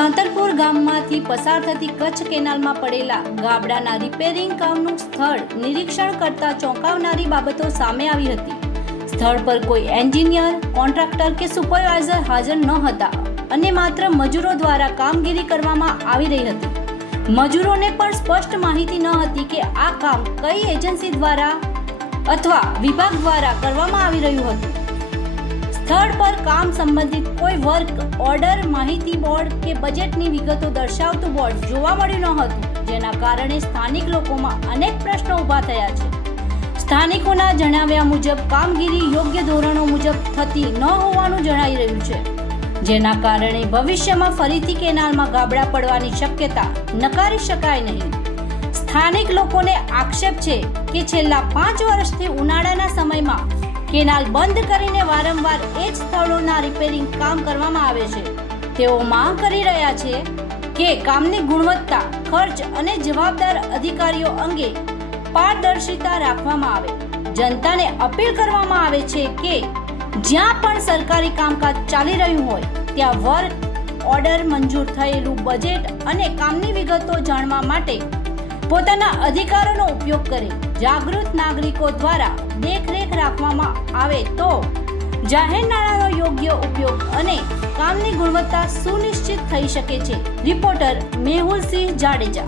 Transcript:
સાંતરપુર ગામમાંથી પસાર થતી કચ્છ કેનાલમાં પડેલા ગાબડાના રિપેરિંગ કામનું સ્થળ નિરીક્ષણ કરતા ચોંકાવનારી બાબતો સામે આવી હતી. સ્થળ પર કોઈ એન્જિનિયર, કોન્ટ્રાક્ટર કે સુપરવાઇઝર હાજર ન હતા અને માત્ર મજૂરો દ્વારા કામગીરી કરવામાં આવી રહી હતી. મજૂરોને પણ સ્પષ્ટ માહિતી ન હતી કે આ કામ કઈ એજન્સી દ્વારા અથવા વિભાગ દ્વારા કરવામાં આવી રહ્યું હતું. સ્થળ પર કામ સંબંધિત કોઈ વર્ક ઓર્ડર, માહિતી બોર્ડ કે બજેટની વિગતો દર્શાવતું બોર્ડ જોવા મળ્યું ન હતું, જેના કારણે સ્થાનિક લોકોમાં અનેક પ્રશ્નો ઊભા થયા છે. સ્થાનિકોના જણાવ્યા મુજબ કામગીરી યોગ્ય ધોરણો મુજબ થતી ન હોવાનું જણાઈ રહ્યું છે, જેના કારણે ભવિષ્યમાં ફરીથી કેનાલમાં ગાબડા પડવાની શક્યતા નકારી શકાય નહીં. સ્થાનિક લોકોને આક્ષેપ છે કે છેલ્લા 5 વર્ષથી ઉનાળાના સમયમાં કેનાલ બંધ કરીને વારંવાર એ જ સ્થળોના રિપેરિંગ કામ કરવામાં આવે છે. તેઓ માંગ કરી રહ્યા છે કે કામની ગુણવત્તા, ખર્ચ અને જવાબદાર અધિકારીઓ અંગે પારદર્શિતા રાખવામાં આવે. જનતાને અપીલ કરવામાં આવે છે કે જ્યાં પણ સરકારી કામકાજ ચાલી રહ્યું હોય ત્યાં વર્ક ઓર્ડર, મંજૂર થયેલું બજેટ અને કામની વિગતો જાણવા માટે પોતાના અધિકારોનો ઉપયોગ કરે. જાગૃત નાગરિકો દ્વારા દેખરેખ રાખવામાં આવે તો જાહેર નાણાંનો યોગ્ય ઉપયોગ અને કામની ગુણવત્તા સુનિશ્ચિત થઈ શકે છે. રિપોર્ટર મેહુલસિંહ જાડેજા.